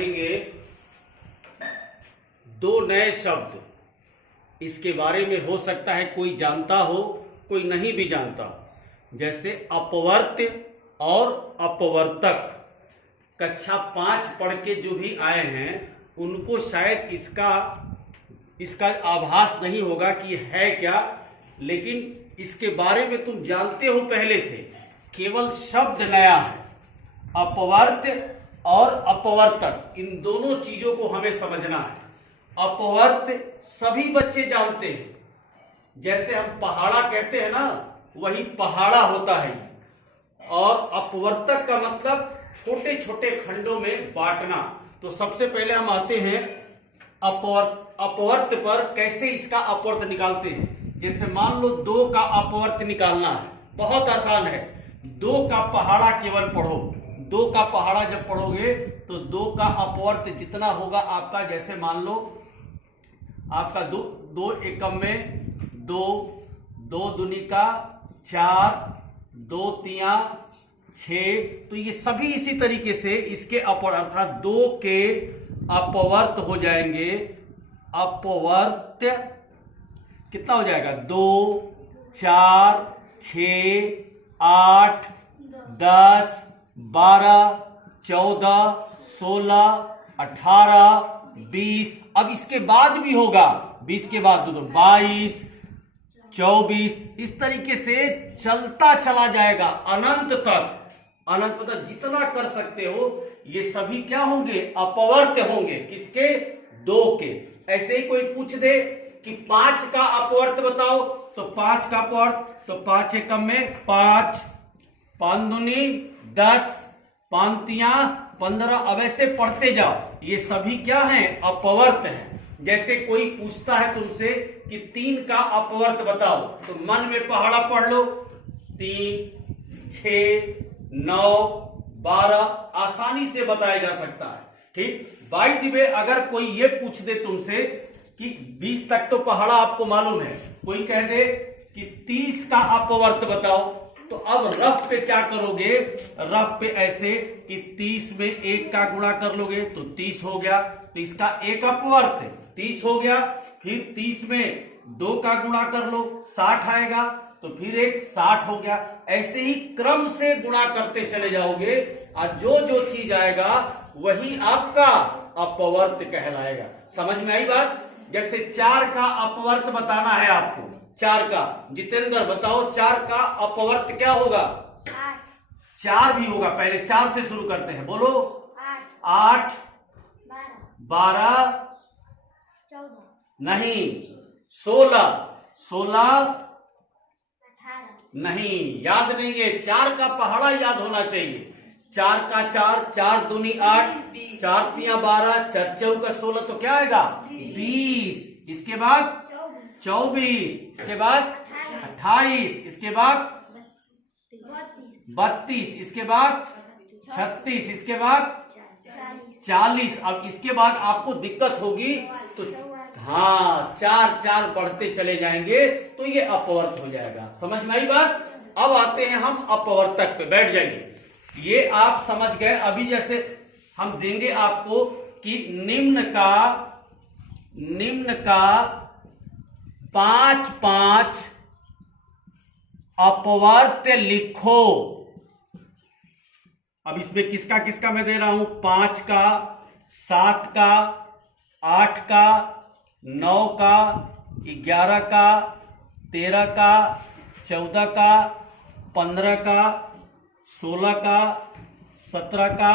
पढ़ेंगे दो नए शब्द। इसके बारे में हो सकता है कोई जानता हो, कोई नहीं भी जानता। जैसे अपवर्त्य और अपवर्तक। कक्षा 5 पढ़ के जो भी आए हैं उनको शायद इसका आभास नहीं होगा कि है क्या, लेकिन इसके बारे में तुम जानते हो पहले से, केवल शब्द नया है। अपवर्त्य और अपवर्तक, इन दोनों चीजों को हमें समझना है। अपवर्त्य सभी बच्चे जानते हैं, जैसे हम पहाड़ा कहते हैं ना, वही पहाड़ा होता है। और अपवर्तक का मतलब छोटे छोटे खंडों में बांटना। तो सबसे पहले हम आते हैं अपवर्त्य पर। कैसे इसका अपवर्त्य निकालते हैं? जैसे मान लो 2 का अपवर्त्य निकालना है, बहुत आसान है। 2 का पहाड़ा केवल पढ़ो। 2 का पहाड़ा जब पढ़ोगे तो 2 का अपवर्त्य जितना होगा आपका, जैसे मान लो आपका 2 एकम में 2, 2 दूनी का 4, 2 तिया 6। तो ये सभी इसी तरीके से इसके अपवर्त्य अर्थात 2 के अपवर्त्य हो जाएंगे। अपवर्त्य कितना हो जाएगा? 2, 4, 6, 8, 10, 12, 14, 16, 18, 20। अब इसके बाद भी होगा, 20 के बाद 22, 24, इस तरीके से चलता चला जाएगा अनंत तक। अनंत मतलब जितना कर सकते हो, ये सभी क्या होंगे? अपवर्त्य होंगे। किसके? 2 के। ऐसे ही कोई पूछ दे कि 5 का अपवर्त्य बताओ, तो 5 का अपवर्त्य, तो 5 एकम में 5, 5 दूनी 10, 5 तिया 15। अब ऐसे पढ़ते जाओ, ये सभी क्या हैं? अपवर्त्य हैं। जैसे कोई पूछता है तुमसे कि 3 का अपवर्त्य बताओ, तो मन में पहाड़ा पढ़ लो। 3, 6, 9, 12 आसानी से बताया जा सकता है। ठीक। बाय द वे, अगर कोई ये पूछ दे तुमसे कि 20 तक तो पहाड़ा आपको मालूम है, कोई कह दे कि 30 का अपवर्त्य बताओ, तो अब रफ पे क्या करोगे? रफ पे ऐसे कि 30 में 1 का गुणा कर लोगे तो 30 हो गया, तो इसका एक अपवर्त्य 30 हो गया। फिर 30 में 2 का गुणा कर लो, 60 आएगा, तो फिर एक 60 हो गया। ऐसे ही क्रम से गुणा करते चले जाओगे और जो जो चीज आएगा वही आपका अपवर्त्य कहलाएगा। समझ में आई बात? जैसे 4 का अपवर्त्य बताना है आपको, 4 का। जितेंद्र बताओ 4 का अपवर्त्य क्या होगा? 4 भी होगा। पहले 4 से शुरू करते हैं, बोलो। 8, 12, 14 नहीं 16, 16 नहीं, याद नहीं है। 4 का पहाड़ा याद होना चाहिए। 4 का 4, 4 दूनी 8, 4 तिया 12, 4 चौका 16, तो क्या आएगा? 20। इसके बाद 24, इसके बाद 28, इसके बाद 32, इसके बाद 36, इसके बाद 40। अब इसके बाद आपको दिक्कत होगी, तो हाँ 4 बढ़ते चले जाएंगे तो ये अपवर्त्य हो जाएगा। समझ में आई बात? अब आते हैं हम अपवर्तक पे, बैठ जाइए। ये आप समझ गए। अभी जैसे हम देंगे आपको कि निम्न का 5 अपवर्त्य लिखो। अब इसमें किसका किसका मैं दे रहा हूं? 5 का, 7 का, 8 का, 9 का, 11 का, 13 का, 14 का, 15 का, 16 का, 17 का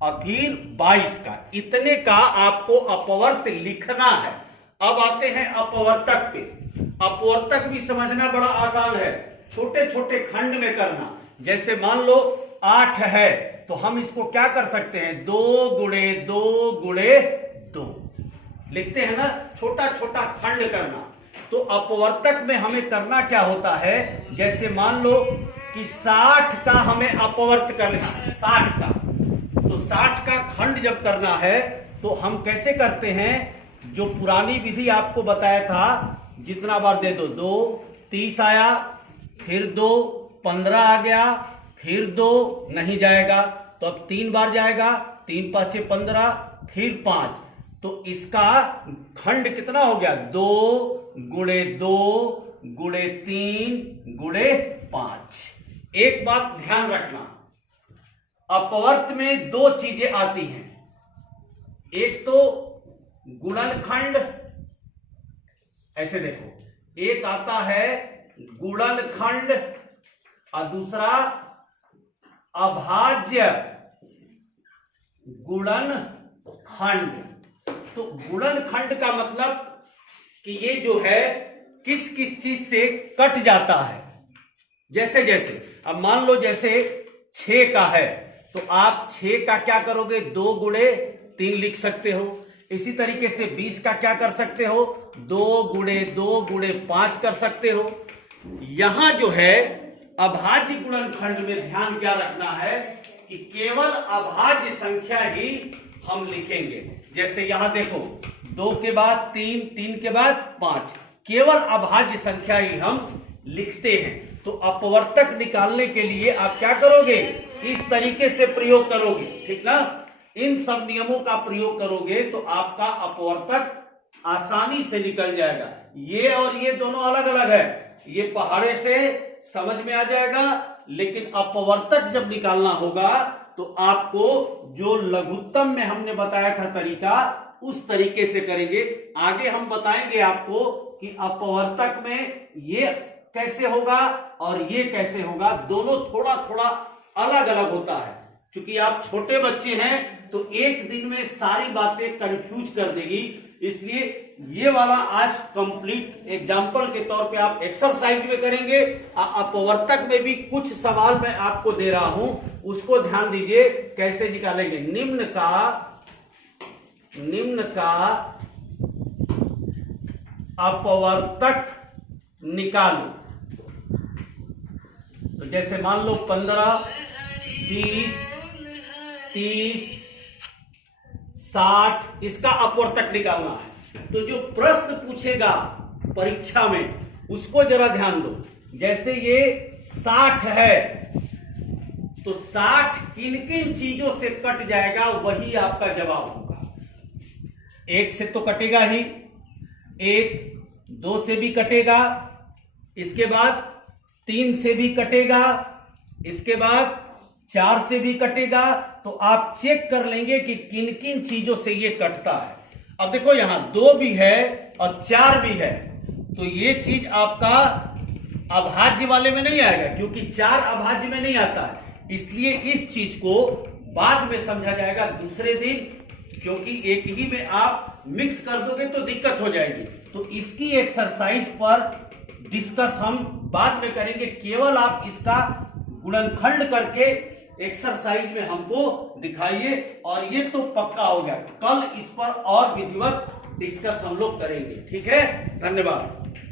और फिर 22 का। इतने का आपको अपवर्त्य लिखना है। अब आते हैं अपवर्तक पे। अपवर्तक भी समझना बड़ा आसान है, छोटे छोटे खंड में करना। जैसे मान लो 8 है, तो हम इसको क्या कर सकते हैं? 2 गुणे 2 गुणे 2 लिखते हैं ना, छोटा छोटा खंड करना। तो अपवर्तक में हमें करना क्या होता है? जैसे मान लो कि 60 का हमें अपवर्त्य करना है, 60 का। तो 60 का खंड जब करना है तो हम कैसे करते हैं? जो पुरानी विधि आपको बताया था, जितना बार दे दो, 2 30 आया, फिर 2 15 आ गया, फिर 2 नहीं जाएगा, तो अब 3 बार जाएगा, 3 5 15, फिर 5, तो इसका खंड कितना हो गया? 2 गुणे 2 गुणे 3 गुणे 5। एक बात ध्यान रखना, अपवर्त में दो चीजें आती हैं, एक तो गुणनखंड, ऐसे देखो, एक आता है गुणनखंड और दूसरा अभाज्य गुणनखंड। तो गुणनखंड का मतलब कि ये जो है किस किस चीज से कट जाता है। जैसे जैसे अब मान लो जैसे 6 का है तो आप 6 का क्या करोगे? 2 गुणे 3 लिख सकते हो। इसी तरीके से 20 का क्या कर सकते हो? 2 गुणे 2 गुणे 5 कर सकते हो। यहां जो है अभाज्य गुणनखंड में ध्यान क्या रखना है कि केवल अभाज्य संख्या ही हम लिखेंगे। जैसे यहां देखो, 2 के बाद 3, 3 के बाद 5, केवल अभाज्य संख्या ही हम लिखते हैं। तो अपवर्तक निकालने के लिए आप क्या करोगे? इस तरीके से प्रयोग करोगे, ठीक ना? इन सब नियमों का प्रयोग करोगे तो आपका अपवर्तक आसानी से निकल जाएगा। ये और ये दोनों अलग अलग है, ये पहाड़े से समझ में आ जाएगा, लेकिन अपवर्तक जब निकालना होगा तो आपको जो लघुत्तम में हमने बताया था तरीका, उस तरीके से करेंगे। आगे हम बताएंगे आपको कि अपवर्तक में ये कैसे होगा और ये कैसे होगा, दोनों थोड़ा थोड़ा अलग अलग होता है। क्योंकि आप छोटे बच्चे हैं तो एक दिन में सारी बातें कंफ्यूज कर देगी, इसलिए ये वाला आज कंप्लीट एग्जाम्पल के तौर पे आप एक्सरसाइज में करेंगे। अपवर्तक में भी कुछ सवाल मैं आपको दे रहा हूं, उसको ध्यान दीजिए कैसे निकालेंगे। निम्न का अपवर्तक निकालो। तो जैसे मान लो 15, 20, 30, 60, इसका अपवर्तक निकालना है। तो जो प्रश्न पूछेगा परीक्षा में उसको जरा ध्यान दो। जैसे ये 60 है तो 60 किन किन चीजों से कट जाएगा, वही आपका जवाब होगा। 1 से तो कटेगा ही, 1, 2 से भी कटेगा, इसके बाद 3 से भी कटेगा, इसके बाद 4 से भी कटेगा। तो आप चेक कर लेंगे कि किन किन चीजों से ये कटता है। अब देखो यहां 2 भी है और 4 भी है, तो ये चीज आपका अभाज्य वाले में नहीं आएगा, क्योंकि 4 अभाज्य में नहीं आता है। इसलिए इस चीज को बाद में समझा जाएगा दूसरे दिन, क्योंकि एक ही में आप मिक्स कर दोगे तो दिक्कत हो जाएगी। तो इसकी एक्सरसाइज पर डिस्कस हम बाद में करेंगे। केवल आप इसका गुणनखंड करके एक्सरसाइज में हमको दिखाइए, और ये तो पक्का हो गया। कल इस पर और विधिवत डिस्कस हम लोग करेंगे, ठीक है? धन्यवाद।